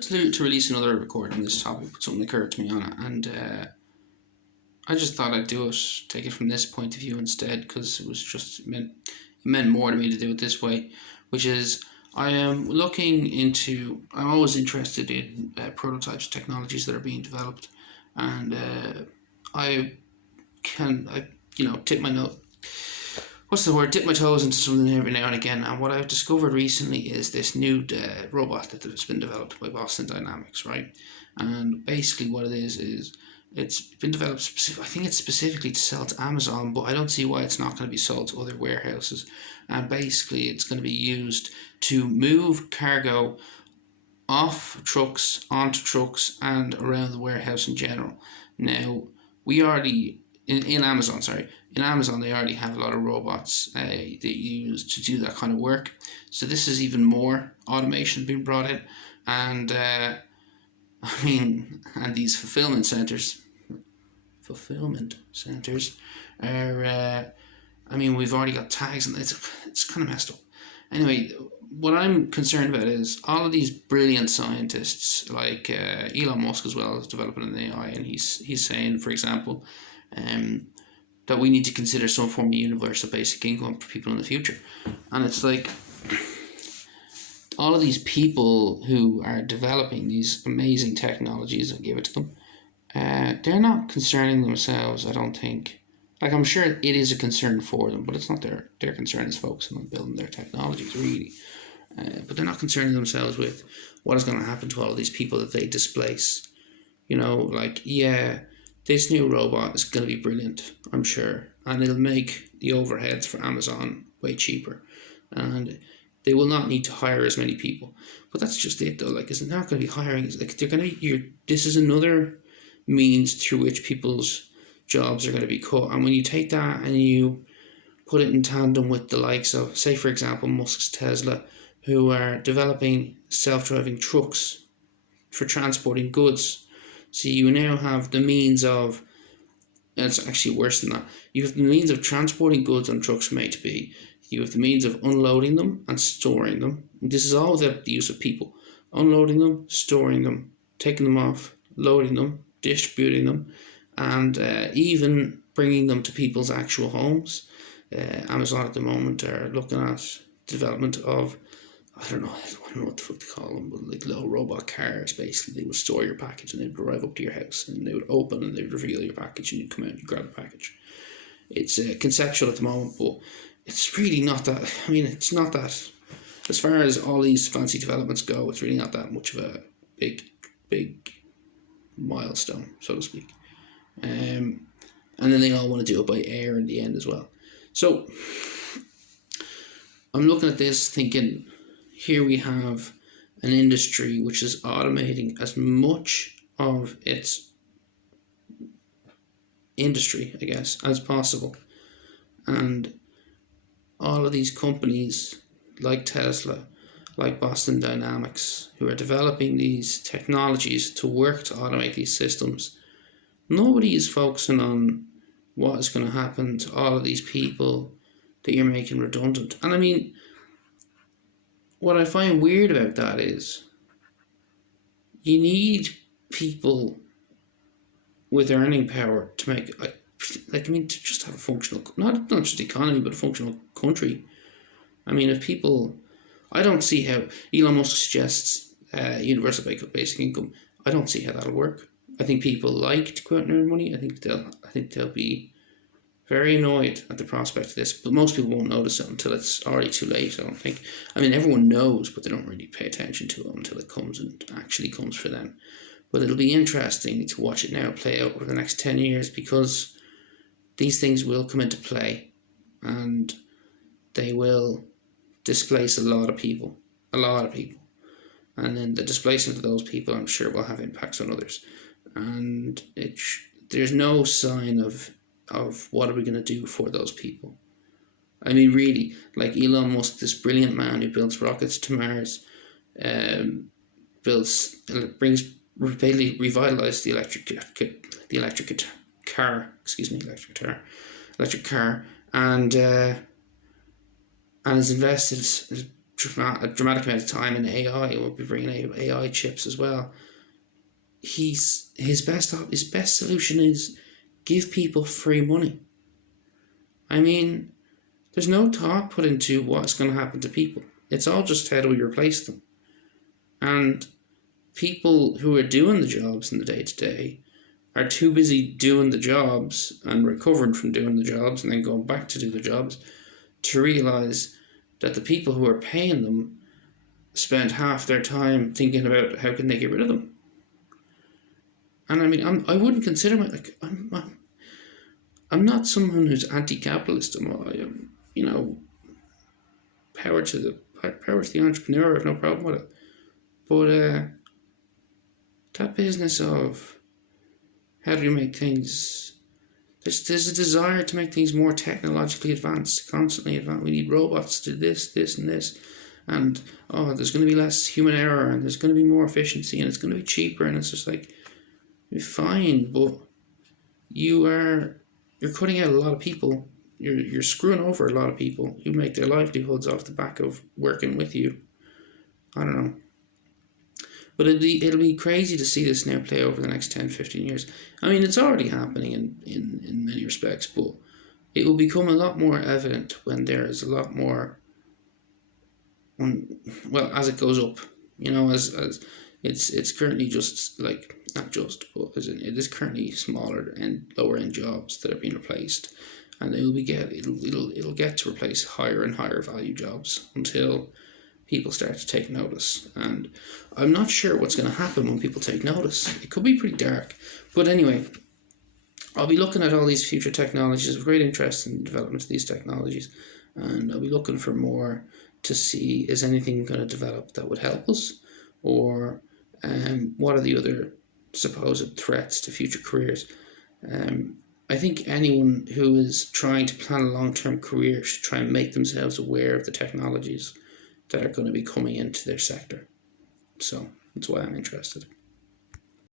To release another recording on this topic, but something occurred to me on it, and I just thought I'd do it, take it from this point of view instead, because it meant more to me to do it this way, which is I am looking into. I'm always interested in prototypes, technologies that are being developed, and I tip my note. What's the word? Dip my toes into something every now and again. And what I've discovered recently is this new robot that's been developed by Boston Dynamics, right? And basically, what it is it's been developed. I think it's specifically to sell to Amazon, but I don't see why it's not going to be sold to other warehouses. And basically, it's going to be used to move cargo off trucks, onto trucks, and around the warehouse in general. Now, we already in Amazon, in Amazon they already have a lot of robots that you use to do that kind of work. So this is even more automation being brought in, and and these fulfillment centers are. We've already got tags, and it's kind of messed up. Anyway, what I'm concerned about is all of these brilliant scientists, like Elon Musk as well, is developing an AI, and he's saying, for example, that we need to consider some form of universal basic income for people in the future. And it's like all of these people who are developing these amazing technologies, I'll give it to them, they're not concerning themselves, I don't think. Like, I'm sure it is a concern for them, but it's not their concern is focusing on building their technologies, really. But they're not concerning themselves with what is going to happen to all of these people that they displace. This new robot is going to be brilliant, I'm sure, and it'll make the overheads for Amazon way cheaper, and they will not need to hire as many people. But that's just it, though. Like, it's not going to be hiring. It's like they're going to be. This is another means through which people's jobs are going to be cut. And when you take that and you put it in tandem with the likes of, say, for example, Musk's Tesla, who are developing self-driving trucks for transporting goods. So you now have the means of, and it's actually worse than that, you have the means of transporting goods on trucks from A to B. You have the means of unloading them and storing them. This is all without the use of people. Unloading them, storing them, taking them off, loading them, distributing them, and even bringing them to people's actual homes. Amazon at the moment are looking at development of, I don't know what the fuck to call them, but like little robot cars. Basically, they would store your package and they would arrive up to your house and they would open and they would reveal your package and you'd come out and you grab the package. It's conceptual at the moment, but it's really not that. It's not that. As far as all these fancy developments go, it's really not that much of a big milestone, so to speak. And then they all want to do it by air in the end as well. So I'm looking at this thinking, here we have an industry which is automating as much of its industry, I guess, as possible. And all of these companies like Tesla, like Boston Dynamics, who are developing these technologies to work to automate these systems, nobody is focusing on what is going to happen to all of these people that you're making redundant. And what I find weird about that is you need people with earning power to make, to just have a functional, not just economy, but a functional country. If people, I don't see how Elon Musk suggests universal basic income. I don't see how that'll work. I think people like to go out and earn money. I think they'll be very annoyed at the prospect of this, but most people won't notice it until it's already too late, I don't think. Everyone knows, but they don't really pay attention to it until it comes and actually comes for them. But it'll be interesting to watch it now play out over the next 10 years, because these things will come into play and they will displace a lot of people. And then the displacement of those people, I'm sure, will have impacts on others. And there's no sign of what are we going to do for those people. Really, like Elon Musk, this brilliant man who builds rockets to Mars, revitalized the electric car, and has invested a dramatic amount of time in AI. We'll be bringing AI chips as well. His best solution is give people free money. I mean, there's no thought put into what's going to happen to people. It's all just how do we replace them. And people who are doing the jobs in the day-to-day are too busy doing the jobs and recovering from doing the jobs and then going back to do the jobs to realise that the people who are paying them spend half their time thinking about how can they get rid of them. And I mean, I wouldn't consider I'm not someone who's anti-capitalist. You know, power to the entrepreneur. I have no problem with it. But that business of how do you make things? There's a desire to make things more technologically advanced, constantly advanced. We need robots to do this, this, and this, and there's going to be less human error, and there's going to be more efficiency, and it's going to be cheaper, and it's just like, fine, but you're cutting out a lot of people. You're screwing over a lot of people who make their livelihoods off the back of working with you. I don't know. But it'll be crazy to see this now play over the next 10, 15 years. I mean, it's already happening in many respects, but it will become a lot more evident when there is a lot more, as it goes up, as it's currently just like, not just, but as in, it is currently smaller and lower end jobs that are being replaced, and it'll get to replace higher and higher value jobs until people start to take notice. And I'm not sure what's going to happen when people take notice. It could be pretty dark. But anyway, I'll be looking at all these future technologies with great interest in the development of these technologies. And I'll be looking for more to see, is anything going to develop that would help us? Or what are the other supposed threats to future careers? I think anyone who is trying to plan a long-term career should try and make themselves aware of the technologies that are going to be coming into their sector. So that's why I'm interested.